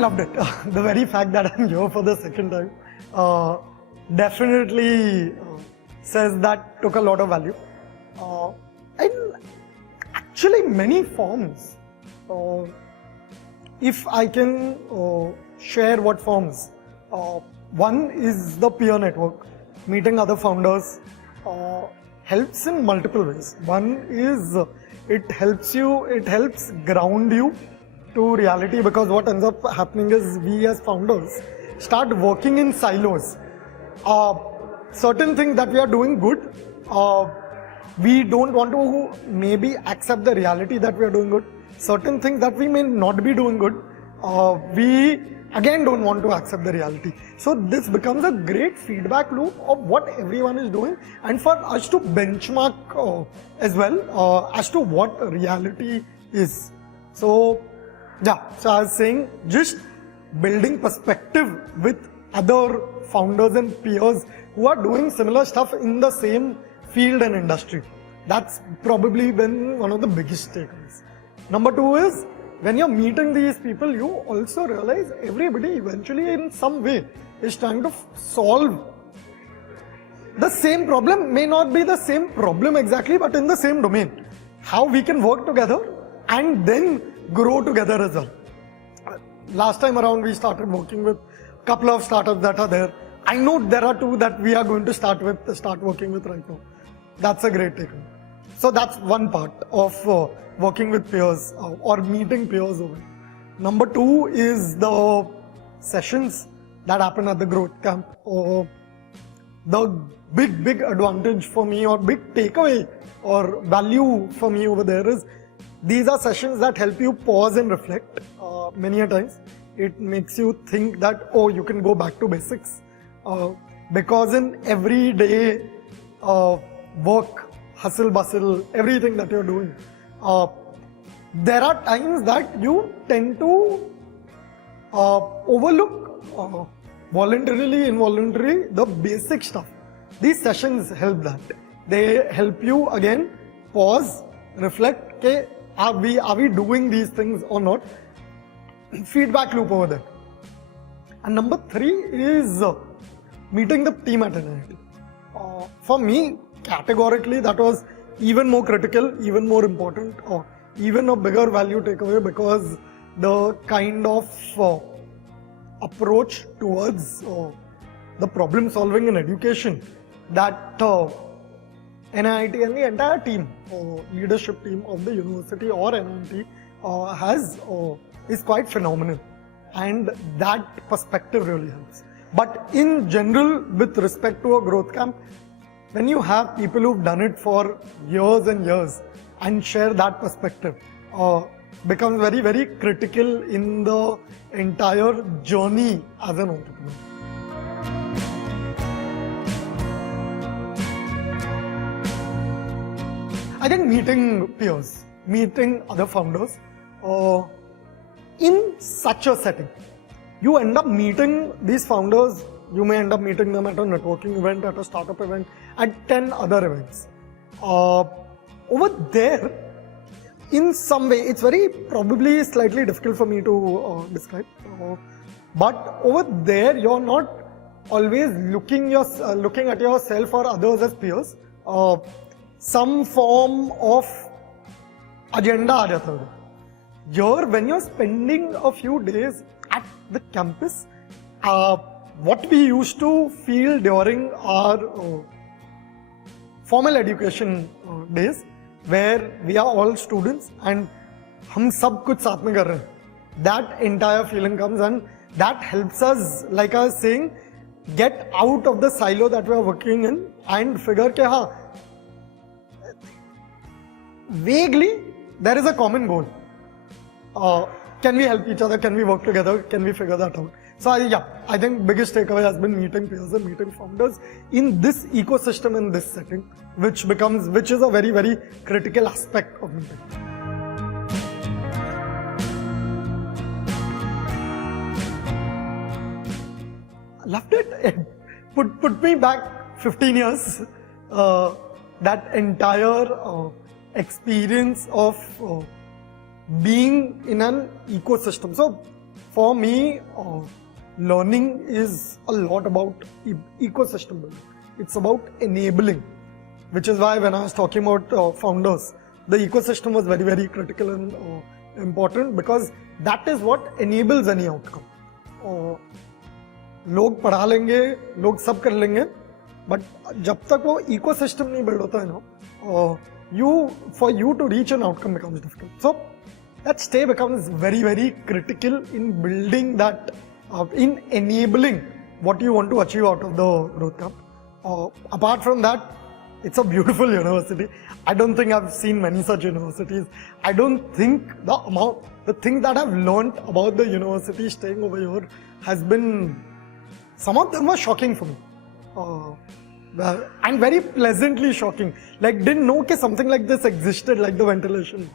loved it. The very fact that I'm here for the second time definitely says that took a lot of value. In actually many forms, if I can share what forms, one is the peer network. Meeting other founders helps in multiple ways. One is it helps ground you to reality, because what ends up happening is we as founders start working in silos. Certain things that we are doing good, we don't want to maybe accept the reality that we are doing good. Certain things that we may not be doing good, we again don't want to accept the reality. So this becomes a great feedback loop of what everyone is doing, and for us to benchmark as well as to what reality is. So yeah, so I was saying, just building perspective with other founders and peers who are doing similar stuff in the same field and industry. That's probably been one of the biggest takeaways. Number two is, when you're meeting these people, you also realize everybody eventually in some way is trying to solve the same problem. May not be the same problem exactly, but in the same domain. How we can work together and then grow together as well. Last time around, we started working with a couple of startups that are there. I know there are two that we are going to start working with right now. That's a great takeaway. So that's one part of working with peers or meeting peers over. Number two is the sessions that happen at the growth camp. The big advantage for me, or big takeaway or value for me over there is, these are sessions that help you pause and reflect. Many a times it makes you think that, oh, you can go back to basics, because in everyday work, hustle bustle, everything that you're doing, there are times that you tend to overlook voluntarily, involuntarily, the basic stuff. These sessions help that. They help you again pause, reflect, okay, are we doing these things or not? Feedback loop over there. And number three is meeting the team at NIT. For me, categorically, that was even more critical, even more important, or even a bigger value takeaway, because the kind of approach towards the problem solving in education that NIT and the entire team, leadership team of the university or NIT has is quite phenomenal, and that perspective really helps. But in general, with respect to a growth camp, when you have people who've done it for years and years and share that perspective, becomes very, very critical in the entire journey as an entrepreneur. I think meeting peers, meeting other founders, in such a setting, you end up meeting these founders. You may end up meeting them at a networking event, at a startup event, at 10 other events. Over there, in some way, it's very probably slightly difficult for me to describe. But over there, you're not always looking at yourself or others as peers. Some form of agenda aa jata hai. Here, when you're spending a few days at the campus, what we used to feel during our formal education days, where we are all students and hum sab kuch saath mein kar rahe hain, that entire feeling comes, and that helps us, like I was saying, get out of the silo that we are working in and figure ke haan, vaguely there is a common goal. Can we help each other? Can we work together? Can we figure that out? So I think biggest takeaway has been meeting peers and meeting founders in this ecosystem, in this setting, which is a very, very critical aspect of meeting. Loved it. It put me back 15 years. That entire experience of being in an ecosystem. So For me, learning is a lot about ecosystem building. It's about enabling, which is why when I was talking about founders, the ecosystem was very, very critical and important, because that is what enables any outcome. लोग पढ़ा लेंगे, लोग सब कर लेंगे, but जब तक वो ecosystem नहीं build होता है ना, for you to reach an outcome becomes difficult. So that stay becomes very, very critical in building that, in enabling what you want to achieve out of the growth camp. Apart from that, it's a beautiful university. I don't think I've seen many such universities. I don't think the thing that I've learned about the university staying over here has been, some of them were shocking for me. And very pleasantly shocking. Like, didn't know that something like this existed, like the ventilation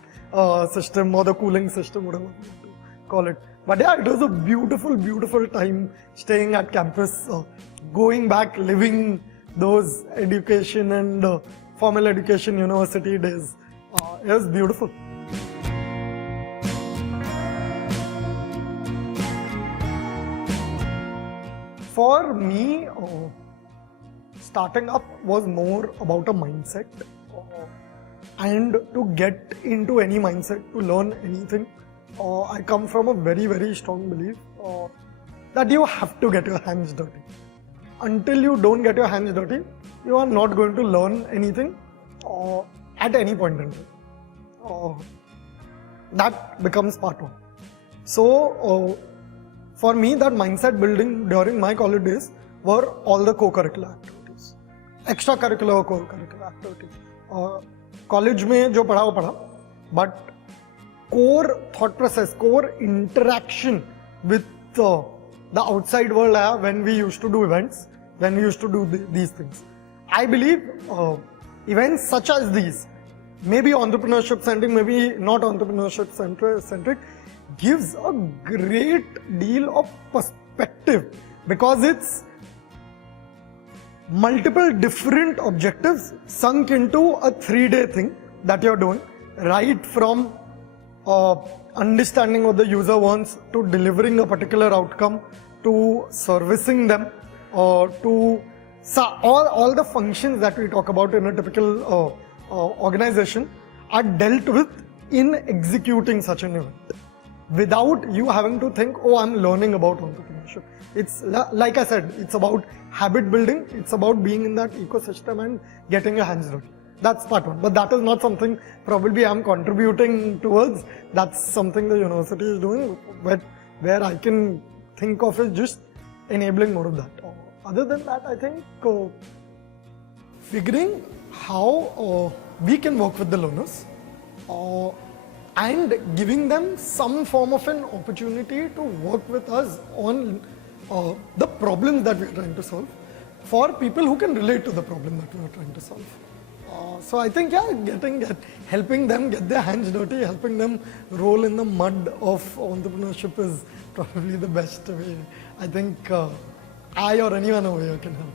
system or the cooling system, whatever you want to call it. But yeah, it was a beautiful, beautiful time staying at campus, going back, living those education and formal education university days. It was beautiful. For me, starting up was more about a mindset, and to get into any mindset, to learn anything, I come from a very, very strong belief that you have to get your hands dirty. Until you don't get your hands dirty, you are not going to learn anything at any point in time. That becomes part one. So for me, that mindset building during my college days were all the co-curricular activities, extracurricular co-curricular activities. College में जो पढ़ा वो पढ़ा, but core thought process, core interaction with the outside world when we used to do events, when we used to do these things. I believe events such as these, maybe entrepreneurship centric, maybe not entrepreneurship centric, gives a great deal of perspective, because it's multiple different objectives sunk into a 3-day thing that you're doing, right from understanding what the user wants, to delivering a particular outcome, to servicing them, to all the functions that we talk about in a typical organization are dealt with in executing such an event, without you having to think, oh, I'm learning about entrepreneurship. It's like I said, it's about habit building, it's about being in that ecosystem and getting your hands dirty. That's part one. But that is not something probably I'm contributing towards. That's something the university is doing, where I can think of it just enabling more of that. Other than that, I think figuring how we can work with the learners and giving them some form of an opportunity to work with us on the problems that we are trying to solve, for people who can relate to the problem that we are trying to solve. So I think, yeah, helping them get their hands dirty, helping them roll in the mud of entrepreneurship is probably the best way I think I or anyone over here can help.